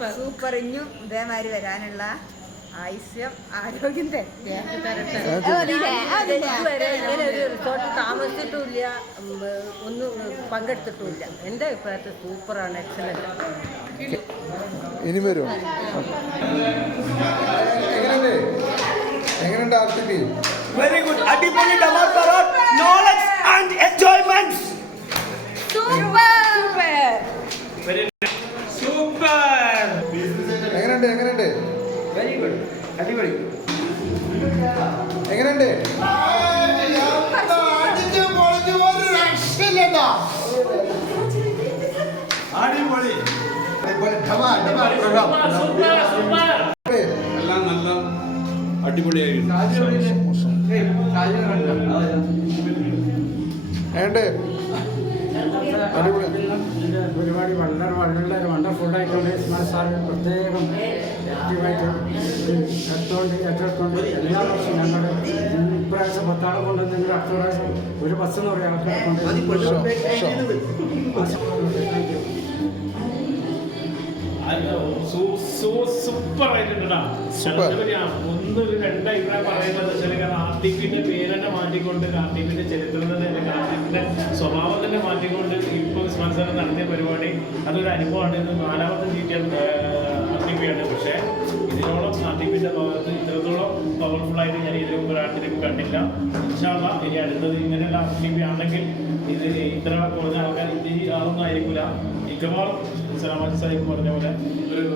Super. ഇനിയും ഇതേമാതിരി വരാനുള്ള ആയുസ്യം ആരോഗ്യം തരട്ടെ. ഇതുവരെ ഇങ്ങനെ ഒരു റിസോർട്ട് താമസിച്ചിട്ടുമില്ല, ഒന്നും പങ്കെടുത്തിട്ടുമില്ല. എൻ്റെ അഭിപ്രായത്തിൽ സൂപ്പറാണ്, എക്സലന്റ്. ഇനി വരുമോ? എങ്ങനെയുണ്ട് ആർട്ടിപി? Very good. അടിപൊളി നോളജ് ആൻഡ് എൻജോയ്മെന്റ്. സൂപ്പർ. എങ്ങനെയുണ്ട്? Very good. അടിപൊളി. എങ്ങനെയുണ്ട്? അടിപൊളി. എല്ലാം നല്ല അടിപൊളിയായിരുന്നു. പരിപാടി വളരെ വണ്ടർഫുൾ ആയിട്ടുണ്ട്. സാറിന് പ്രത്യേകം ആക്റ്റീവായിട്ട് ഏറ്റെടുത്തുകൊണ്ട് എല്ലാ വർഷവും ഞങ്ങളുടെ ഇപ്രാവശ്യം 10 ആളെ കൊണ്ടുവന്നെങ്കിൽ അടുത്ത പ്രാവശ്യം ഒരു ബസ് എന്ന് പറയുന്ന ആൾക്കാരെ കൊണ്ട് സൂപ്പർ ആയിട്ടുണ്ടാ. ഒന്നൊരു രണ്ടഭിപ്രായം പറയുന്നത് കാർത്തിക്കിന്റെ പേര് തന്നെ മാറ്റിക്കൊണ്ട്, കാർത്തിക്കിന്റെ ചരിത്രം തന്നെ, കാർത്തിക്കിന്റെ സ്വഭാവം തന്നെ മാറ്റിക്കൊണ്ട് ഇപ്പോൾ മത്സരം നടത്തിയ പരിപാടി അതൊരു അനുഭവമാണ്. ഇത് 4ാമത്തെ ജീവിയാണ് ആർട്ടിപ്പിയാണ്. പക്ഷേ ഇതിനോളം ആർട്ടിപ്പിന്റെ ഭാഗത്ത് ഇത്രത്തോളം പവർഫുൾ ആയിട്ട് ഞാൻ ഇതിനു മുമ്പ് ആർട്ടിപ്പി കണ്ടില്ല. ഇൻഷാ അല്ലാഹ് ഇനി അടുത്തത് ഇങ്ങനെയുള്ള ആർട്ടിപ്പി ആണെങ്കിൽ ഇത് ഇത്ര കുറഞ്ഞ ആൾക്കാർ ഇത് ആളൊന്നും ആയിരിക്കില്ല. മിക്കവാറും സലാമത്ത് സാഹിബ് പറഞ്ഞ പോലെ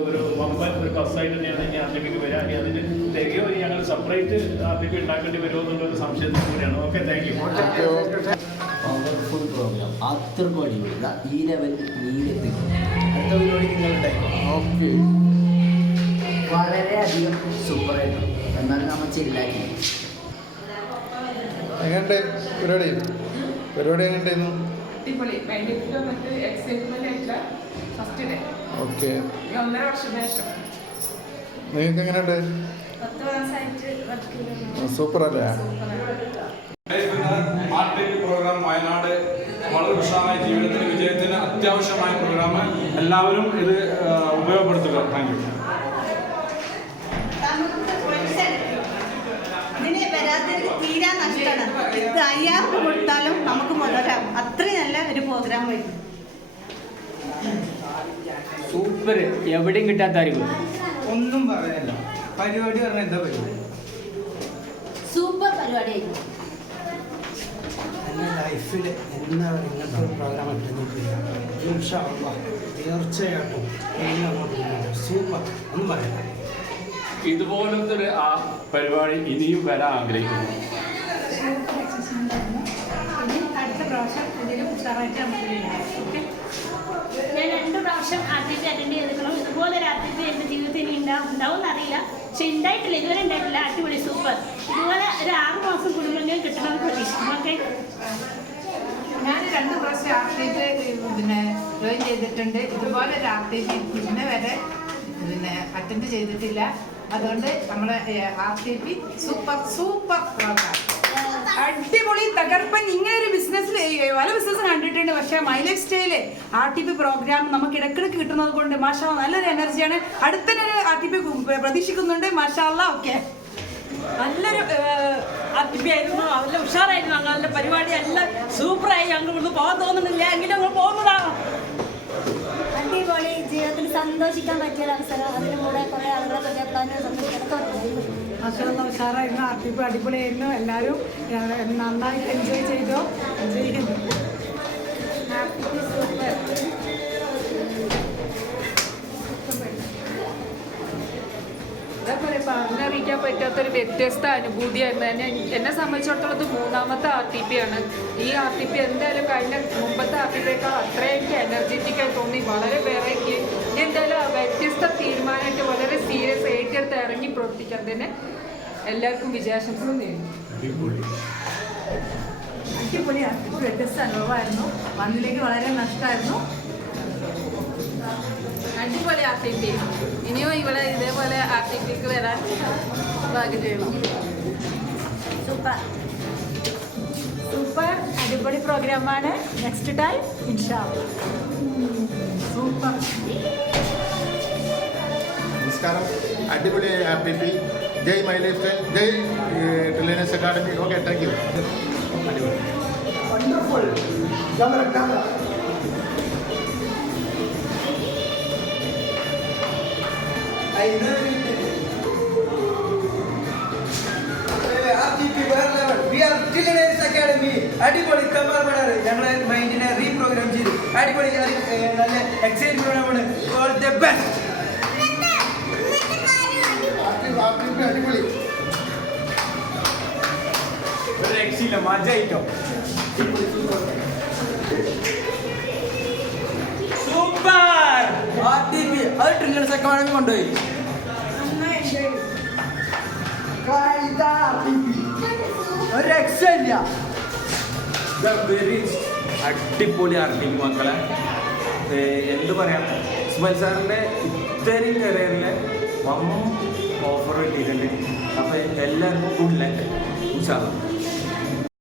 ഒരു വമ്പൻ ഒരു ബസ്സായിട്ട് തന്നെയാണ് ഇനി ആർട്ടിപ്പിക്ക് വരിക. ഇനി അതിന് തികയോ ഞങ്ങൾ സെപ്പറേറ്റ് ആർട്ടിപ്പി ഉണ്ടാക്കേണ്ടി വരുമോ എന്നുള്ളൊരു സംശയത്തിൽ കൂടിയാണ്. Okay, thank you. Powerful program അത്രക്കും അടിപൊളി. ഈ ലെവൽ നീരെത്തി അടുത്ത പരിപാടി നിങ്ങളുണ്ടായിരുന്നു. വളരെയധികം സൂപ്പറായിരുന്നു. എന്നാലും നമ്മൾ ചില്ലാക്കി. എങ്ങനെയുണ്ട് പരിപാടി എങ്ങനെയുണ്ടായിരുന്നു? അടിപൊളി. എക്സൈറ്റ്മെന്റ് ആയിട്ടുള്ള ഫസ്റ്റ് ഡേ. ഓക്കെ. 1.5 വർഷത്തിന് ശേഷം. നിങ്ങൾക്ക് എങ്ങനെയുണ്ട്? 10 മാസമായിട്ട് സൂപ്പർ അല്ലേ? ആർട്ടിപി പ്രോഗ്രാം വയനാട് വളരെ ഉഷാറായ ജീവിതത്തിന് വിജയത്തിന് അത്യാവശ്യമായ പ്രോഗ്രാം. എല്ലാവരും ഇത് ഉപയോഗപ്പെടുത്തുക. Thank you. ഇതിന് വരാത്തതിന് തീരാ നഷ്ടമാണ്. ഇത് 5000 കൊടുത്താലും നമുക്ക് മുതലാവും. അത്രയും നല്ല ഒരു പ്രോഗ്രാം വരും. സൂപ്പർ. എവിടെയും കിട്ടാത്തായിരിക്കും. ഒന്നും പറയാനില്ല. പരിപാടി പറഞ്ഞാൽ എന്താ പരിപാടി? സൂപ്പർ പരിപാടിയായിരുന്നു. എൻ്റെ ലൈഫിൽ എന്നാ ഇങ്ങനത്തെ ഒരു പ്രോഗ്രാം തീർച്ചയായിട്ടും സൂപ്പർ. ഒന്നും പറയാം. ഇതുപോലത്തെ ഒരു പരിപാടി ഇനിയും വരാൻ ആഗ്രഹിക്കുന്നു. അടുത്ത പ്രാവശ്യം ഇതിലും ഉഷാറായിട്ട് നമുക്ക് ഞാൻ 2 പ്രാവശ്യം ആർട്ടിപ്പി അറ്റൻഡ് ചെയ്തിരിക്കണം. ഇതുപോലെ ഒരു ആർട്ടിപ്പി എൻ്റെ ജീവിതത്തിൽ ഇനി ഉണ്ടാവും എന്നറിയില്ല, പക്ഷെ ഉണ്ടായിട്ടില്ല, ഇതുവരെ ഉണ്ടായിട്ടില്ല. അടിപൊളി, സൂപ്പർ. ഇതുപോലെ ഒരു 6 മാസം കുടുംബങ്ങൾ കിട്ടണമെന്ന് പ്രതീക്ഷിക്കും. ഓക്കെ. ഞാൻ 2 പ്രാവശ്യം ആർട്ടിപ്പി ജോയിൻ ചെയ്തിട്ടുണ്ട്. ഇതുപോലെ ഒരു ആർട്ടിപ്പി ഇന്ന് വരെ അറ്റൻഡ് ചെയ്തിട്ടില്ല. അതുകൊണ്ട് നമ്മുടെ ആർട്ടിപ്പി സൂപ്പർ പ്രോഗ്രാം. അടിപൊളി, തകർപ്പൻ. ഇങ്ങനെ ഒരു ബിസിനസ്സിൽ പല ബിസിനസ്സും കണ്ടിട്ടുണ്ട്, പക്ഷേ മൈലൈഫ് സ്റ്റൈല് ആർട്ടിപ്പി പ്രോഗ്രാം നമുക്ക് ഇടയ്ക്കിടയ്ക്ക് കിട്ടുന്നത് കൊണ്ട് മാഷാ നല്ലൊരു എനർജിയാണ്. അടുത്തൊരു ആർട്ടിപ്പി പ്രതീക്ഷിക്കുന്നുണ്ട്. മാഷാ അല്ലാ. ഓക്കെ, നല്ലൊരു ആർട്ടിപ്പി ആയിരുന്നു. നല്ല ഉഷാറായിരുന്നു. ഞങ്ങളുടെ പരിപാടി എല്ലാം സൂപ്പറായി. ഞങ്ങൾ ഇവിടുന്ന് പോകാൻ തോന്നുന്നില്ല, എങ്കിലും ഞങ്ങൾ പോകുന്നതാണ്. അടിപൊളി. ജീവിതത്തിൽ സന്തോഷിക്കാൻ പറ്റിയ അവസരം. അതിന് കൂടെ കുറേ ആളുകളെ പരിചയപ്പെടാനും മാഷാഅല്ലാഹ് ഉഷാറായിരുന്നു. ആർട്ടിപ്പി അടിപൊളിയായിരുന്നു. എല്ലാവരും നന്നായിട്ട് എൻജോയ് ചെയ്തു. അതേപോലെ പറഞ്ഞറിയിക്കാൻ പറ്റാത്തൊരു വ്യത്യസ്ത അനുഭൂതിയായിരുന്നു. എന്നെ സംബന്ധിച്ചിടത്തോളം ഇത് 3ാമത്തെ ആർട്ടിപ്പി ആണ്. ഈ ആർട്ടിപ്പി എന്തായാലും കഴിഞ്ഞ മുമ്പത്തെ ആർട്ടിപ്പിയേക്കാൾ അത്രയും എനർജറ്റിക്കായി തോന്നി. വളരെ വെറൈറ്റി. എന്തായാലും വ്യത്യസ്ത തീരുമാനമായിട്ട് വളരെ സീരിയസ് ഏറ്റെടുത്ത് ഇറങ്ങി പ്രവർത്തിക്കാൻ തന്നെ എല്ലാവർക്കും വിജയാശംസകൾ നേരുന്നു. അടിപൊളി ആർട്ടിപ്പി, വ്യത്യസ്ത അനുഭവമായിരുന്നു. വന്നിലേക്ക് വളരെ നഷ്ടമായിരുന്നു. അടിപൊളി ആർട്ടിപ്പി. ഇനിയും ഇവിടെ ഇതേപോലെ ആർട്ടിപ്പിക്ക് വരാൻ ഭാഗ്യം ചെയ്യണം. സൂപ്പർ അടിപൊളി പ്രോഗ്രാമാണ്. നെക്സ്റ്റ് ടൈം ഇൻഷാ അല്ലാഹ്. സൂപ്പർ. നമസ്കാരം. അടിപൊളിയായ RTP. ജയ് മൈ ലൈഫ് സ്റ്റൈൽ, ജയ് trillionaires academy. Okay, thank you. അടിപൊളി. വണ്ടർഫുൾ. ക്യാമറ. അടിപൊളി കമാർമണാറ് ഞങ്ങളെ മൈൻഡിനെ റീപ്രോഗ്രാം ചെയ്തു. അടിപൊളി നല്ല എക്സൈറ്റ് പ്രോഗ്രാമാണ്. All the best. അടിപൊളി. ഒരു രക്ഷയില്ല, മജായിട്ടോ. സൂപ്പർ. RTP അത് ട്രില്യൻസ് അക്കാഡമി കൊണ്ടുപോയി. ഒരു രക്ഷയില്ല. വെരി അടിപൊളി RTP മക്കളെ. എന്ത് പറയാം, ഇസ്മായിൽ സാറിൻ്റെ ഇത്രയും കരിയറിലെ ഓഫർ കിട്ടിയിട്ടുണ്ട്. അപ്പോൾ എല്ലാവർക്കും ഗുഡ് ലക്ക്. ഇൻഷാ അല്ലാഹ്.